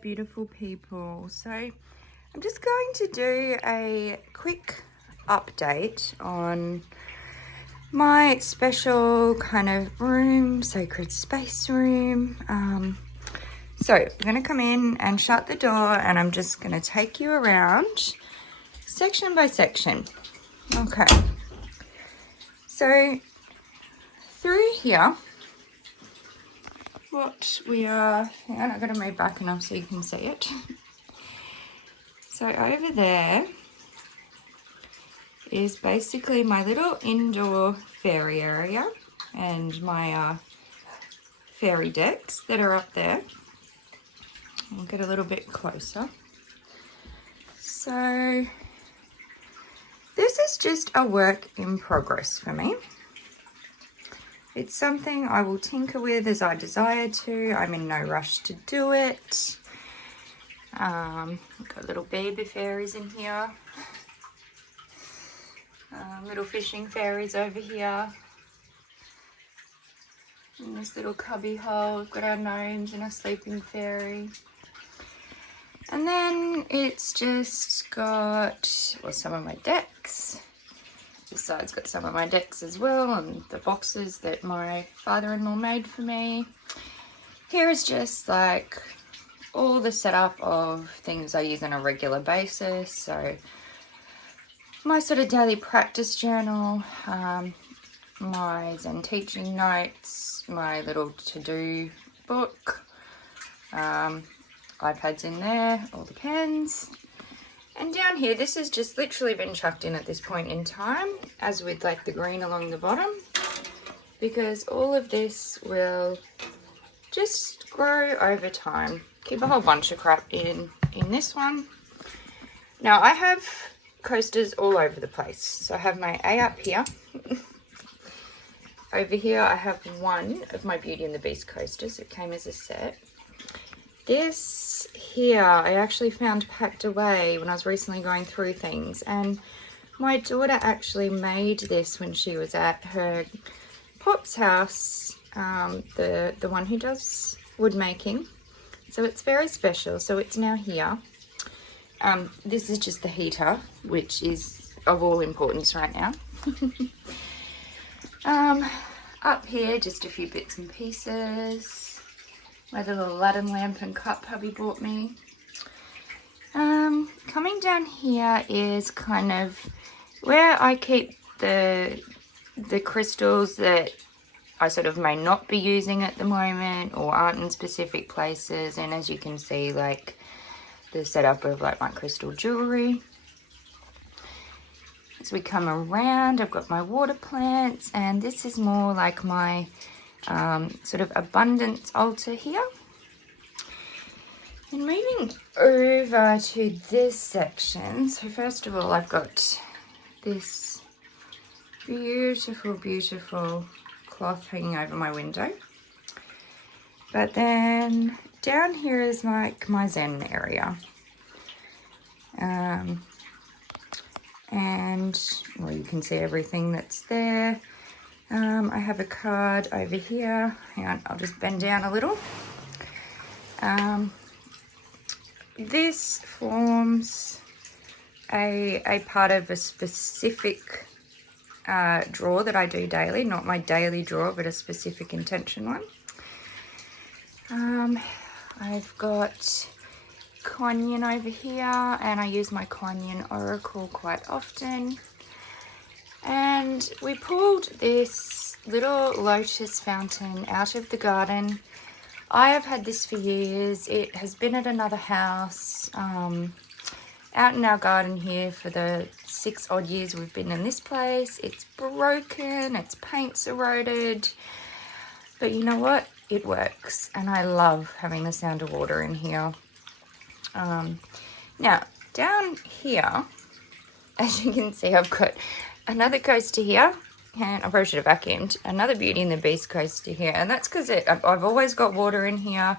beautiful people. So I'm just going to do a quick update on my special kind of room, sacred space room. So I'm going to come in and shut the door, and I'm just going to take you around section by section. Okay, so through here, what we are, hang on, I've got to move back enough so you can see it. So over there is basically my little indoor fairy area and my fairy decks that are up there. I'll get a little bit closer. So this is just a work in progress for me. It's something I will tinker with as I desire to. I'm in no rush to do it. Got little baby fairies in here. Little fishing fairies over here. In this little cubby hole, we've got our gnomes and our sleeping fairy. And then it's just got, well, some of my decks. This side's got some of my decks as well, and the boxes that my father-in-law made for me. Here is just like all the setup of things I use on a regular basis. So my sort of daily practice journal, my Zen teaching notes, my little to-do book, iPad's in there, all the pens. And down here, this has just literally been chucked in at this point in time, as with like the green along the bottom, because all of this will just grow over time. Keep a whole bunch of crap in this one. Now I have coasters all over the place. So I have my A up here. Over here I have one of my Beauty and the Beast coasters. It came as a set. This here I actually found packed away when I was recently going through things, and my daughter actually made this when she was at her pop's house, the one who does wood making. So it's very special, so it's now here. This is just the heater, which is of all importance right now. Up here, just a few bits and pieces. My little Aladdin lamp and cup hubby bought me. Coming down here is kind of where I keep the crystals that I sort of may not be using at the moment or aren't in specific places. And as you can see, like the setup of like my crystal jewelry. As we come around, I've got my water plants, and this is more like my sort of abundance altar here. And moving over to this section, so first of all I've got this beautiful, beautiful cloth hanging over my window. But then down here is like my Zen area. And well, you can see everything that's there. I have a card over here. Hang on, I'll just bend down a little. This forms a part of a specific drawer that I do daily, not my daily drawer, but a specific intention one. I've got Kuan Yin over here, and I use my Kuan Yin Oracle quite often. And we pulled this little lotus fountain out of the garden. I have had this for years. It has been at another house out in our garden here for the 6 odd years we've been in this place. It's broken, its paint's eroded, but you know what? It works, and I love having the sound of water in here. Now, down here, as you can see, I've got another coaster here, and I probably should have vacuumed. Another Beauty and the Beast coaster here, and that's because I've always got water in here.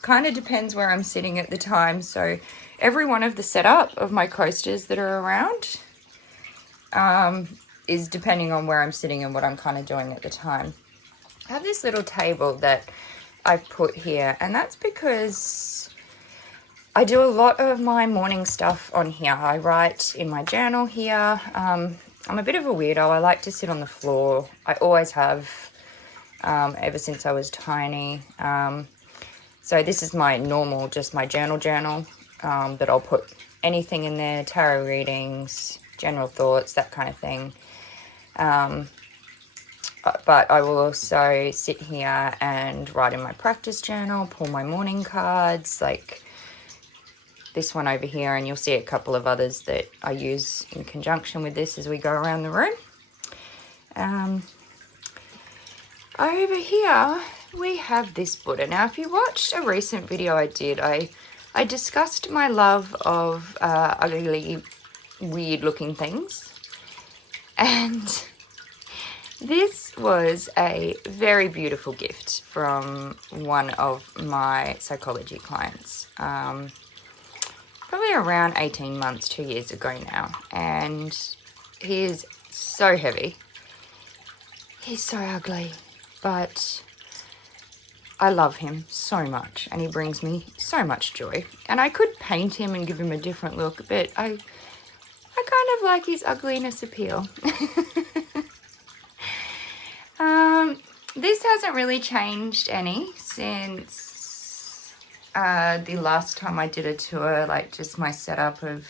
Kind of depends where I'm sitting at the time. So every one of the setup of my coasters that are around is depending on where I'm sitting and what I'm kind of doing at the time. I have this little table that I've put here, and that's because I do a lot of my morning stuff on here. I write in my journal here. I'm a bit of a weirdo. I like to sit on the floor. I always have, ever since I was tiny. So this is my normal, just my journal that I'll put anything in there, tarot readings, general thoughts, that kind of thing. But I will also sit here and write in my practice journal, pull my morning cards, like this one over here, and you'll see a couple of others that I use in conjunction with this as we go around the room. Over here, we have this Buddha. Now, if you watched a recent video I did, I discussed my love of ugly, weird-looking things. And this was a very beautiful gift from one of my psychology clients. Probably around 18 months, 2 years ago now. And he is so heavy. He's so ugly, but I love him so much, and he brings me so much joy. And I could paint him and give him a different look, but I kind of like his ugliness appeal. This hasn't really changed any since the last time I did a tour, like just my setup of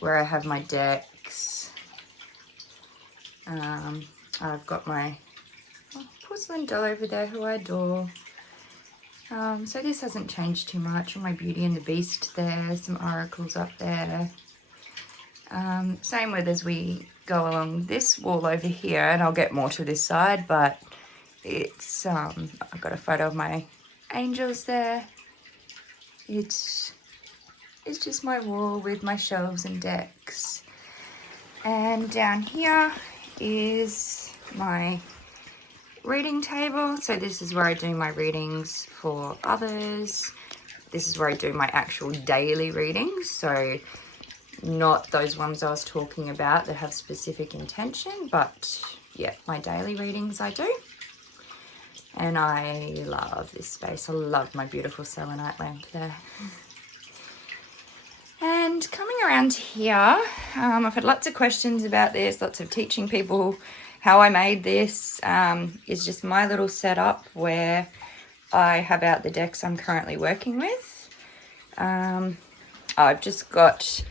where I have my decks. I've got my porcelain doll over there who I adore. So this hasn't changed too much. My Beauty and the Beast there, some oracles up there. Same with as we go along this wall over here, and I'll get more to this side, but it's I've got a photo of my angels there. It's just my wall with my shelves and decks. And down here is my reading table. So this is where I do my readings for others. This is where I do my actual daily readings, so not those ones I was talking about that have specific intention, but yeah, my daily readings I do. And I love this space. I love my beautiful selenite lamp there. And coming around here, I've had lots of questions about this, lots of teaching people how I made this. Is just my little setup where I have out the decks I'm currently working with. I've just got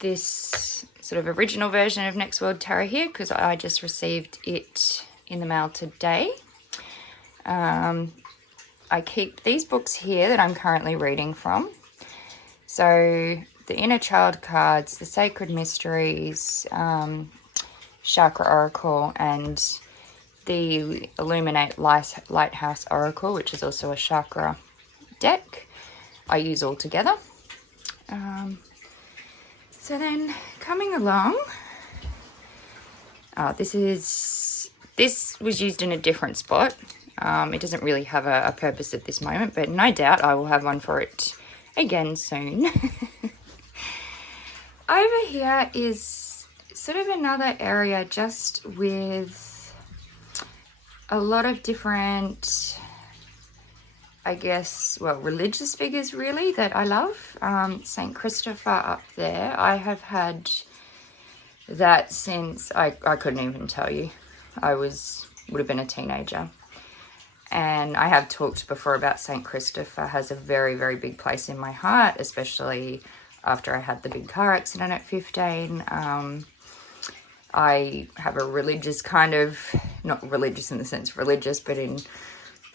this sort of original version of Next World Tarot here because I just received it in the mail today. I keep these books here that I'm currently reading from. So the Inner Child cards, the Sacred Mysteries, Chakra Oracle, and the Illuminate Lighthouse Oracle, which is also a chakra deck, I use all together. So then coming along, this was used in a different spot. It doesn't really have a purpose at this moment, but no doubt I will have one for it again soon. Over here is sort of another area just with a lot of different, I guess, well, religious figures really that I love. St. Christopher up there. I have had that since I couldn't even tell you. I would have been a teenager. And I have talked before about St. Christopher has a very, very big place in my heart, especially after I had the big car accident at 15. I have a religious kind of, not religious in the sense religious, but in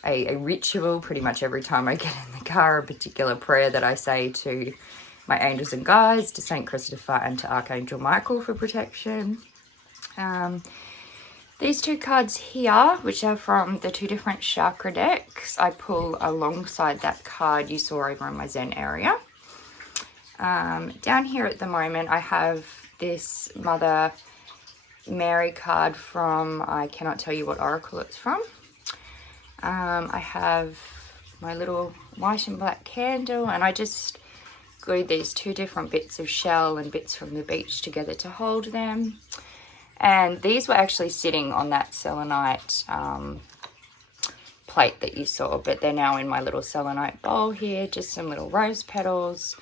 a ritual pretty much every time I get in the car, a particular prayer that I say to my angels and guides, to St. Christopher and to Archangel Michael for protection. These two cards here, which are from the two different chakra decks, I pull alongside that card you saw over in my Zen area. Down here at the moment, I have this Mother Mary card from, I cannot tell you what oracle it's from. I have my little white and black candle, and I just glued these two different bits of shell and bits from the beach together to hold them. And these were actually sitting on that selenite plate that you saw, but they're now in my little selenite bowl here. Just some little rose petals,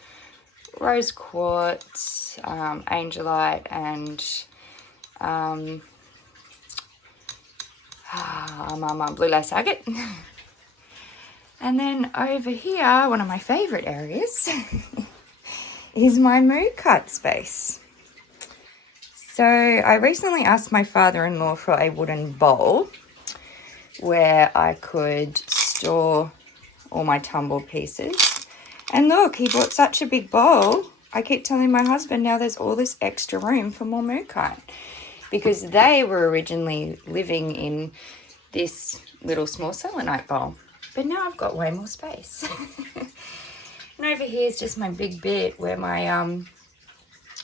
rose quartz, angelite, and blue lace agate. And then over here, one of my favorite areas is my moo kite space. So I recently asked my father-in-law for a wooden bowl where I could store all my tumbled pieces. And look, he bought such a big bowl. I keep telling my husband now there's all this extra room for more moo kite, because they were originally living in this little small selenite bowl. But now I've got way more space. And over here is just my big bit where my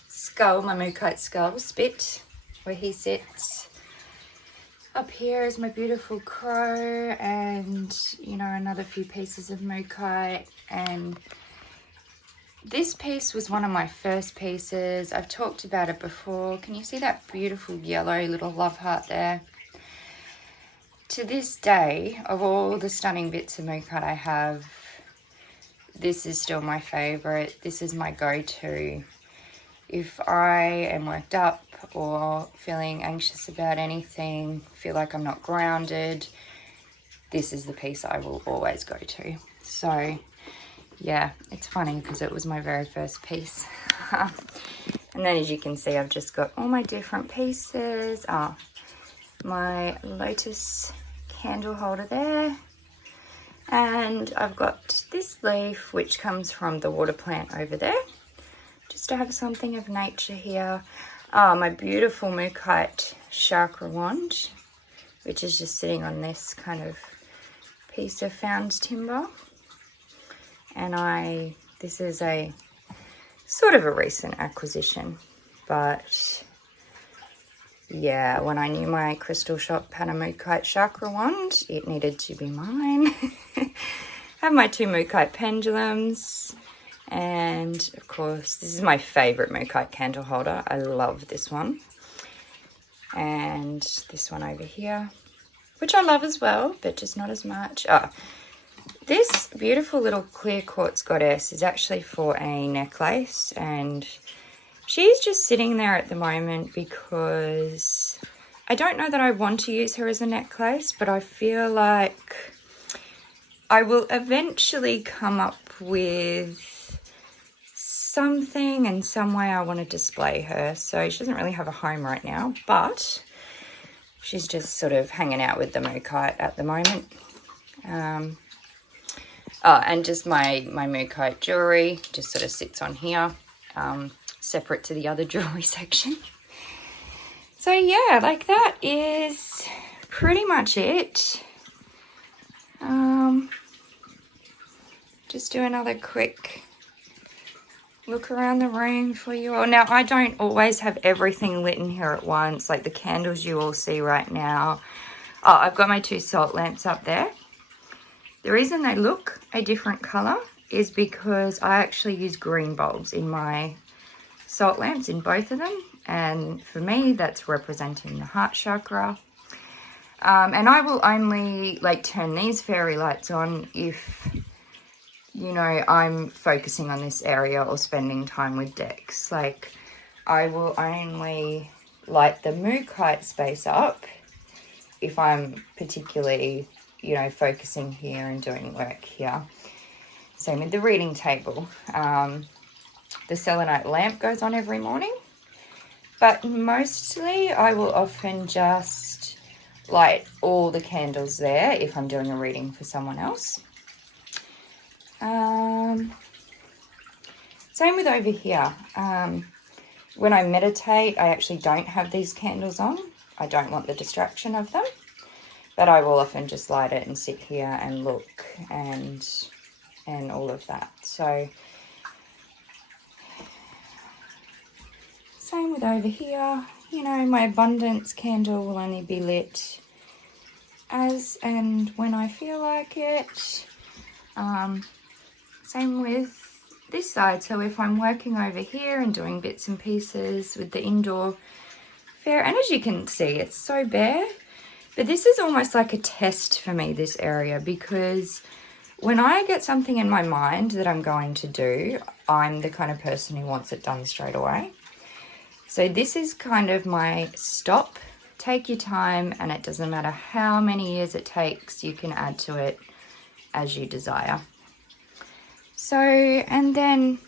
skull, my moo kite skull spit, where he sits. Up here is my beautiful crow and, you know, another few pieces of moo kite. And this piece was one of my first pieces. I've talked about it before. Can you see that beautiful yellow little love heart there? To this day, of all the stunning bits of moo kite I have, this is still my favorite. This is my go-to. If I am worked up or feeling anxious about anything, feel like I'm not grounded, this is the piece I will always go to. So yeah, it's funny because it was my very first piece. And then as you can see, I've just got all my different pieces. My lotus candle holder there, and I've got this leaf which comes from the water plant over there, just to have something of nature here. My beautiful moo kite chakra wand, which is just sitting on this kind of piece of found timber. And this is a sort of a recent acquisition, but yeah, when I knew my crystal shop had a moo kite chakra wand, it needed to be mine. I have my 2 moo kite pendulums, and of course this is my favorite moo kite candle holder. I love this one. And this one over here, which I love as well, but just not as much. This beautiful little clear quartz goddess is actually for a necklace, and she's just sitting there at the moment because I don't know that I want to use her as a necklace, but I feel like I will eventually come up with something and some way I want to display her. So she doesn't really have a home right now, but she's just sort of hanging out with the moo kite at the moment. And just my moo kite jewelry just sort of sits on here, separate to the other jewelry section. So yeah, like that is pretty much it. Just do another quick look around the room for you all. Now, I don't always have everything lit in here at once, like the candles you all see right now. I've got my 2 salt lamps up there. The reason they look a different colour is because I actually use green bulbs in my salt lamps, in both of them. And for me, that's representing the heart chakra. And I will only turn these fairy lights on if, you know, I'm focusing on this area or spending time with decks. Like, I will only light the moo kite space up if I'm particularly, you know, focusing here and doing work here. Same with the reading table. The selenite lamp goes on every morning, but mostly I will often just light all the candles there if I'm doing a reading for someone else. Same with over here. When I meditate, I actually don't have these candles on. I don't want the distraction of them, but I will often just light it and sit here and look and all of that. So same with over here. You know, my abundance candle will only be lit as and when I feel like it. Same with this side. So if I'm working over here and doing bits and pieces with the indoor fair, and as you can see, it's so bare, But this is almost like a test for me, this area, because when I get something in my mind that I'm going to do, I'm the kind of person who wants it done straight away. So this is kind of my stop, take your time, and it doesn't matter how many years it takes, you can add to it as you desire. So, and then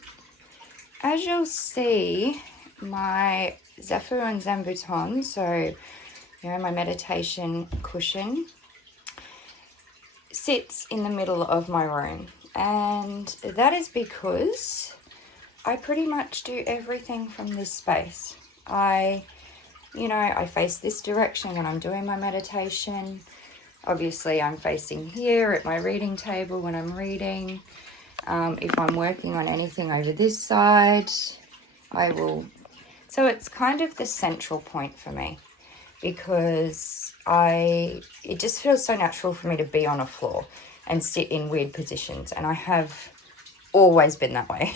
as you'll see, my Zephyr and Zambuton, so, you know, my meditation cushion, sits in the middle of my room. And that is because I pretty much do everything from this space. I face this direction when I'm doing my meditation. Obviously, I'm facing here at my reading table when I'm reading. If I'm working on anything over this side, I will. So it's kind of the central point for me, because it just feels so natural for me to be on a floor and sit in weird positions, and I have always been that way.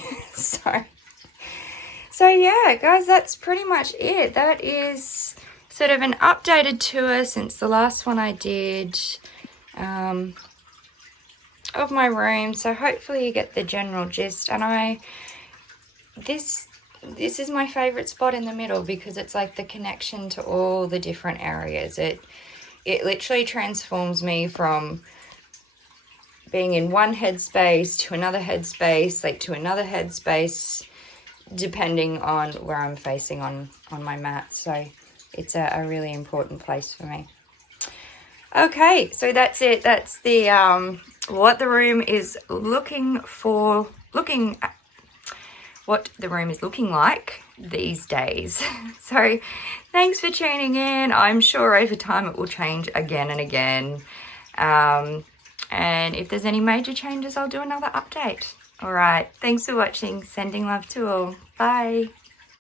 So yeah, guys, that's pretty much it. That is sort of an updated tour since the last one I did of my room. So hopefully you get the general gist. And this is my favorite spot in the middle, because it's like the connection to all the different areas. It literally transforms me from being in one headspace to another headspace, like to another headspace, depending on where I'm facing on my mat. So it's a really important place for me. Okay, so that's it. That's the what the room is looking like these days. So thanks for tuning in. I'm sure over time it will change again and again. And if there's any major changes, I'll do another update. All right, thanks for watching. Sending love to all. Bye.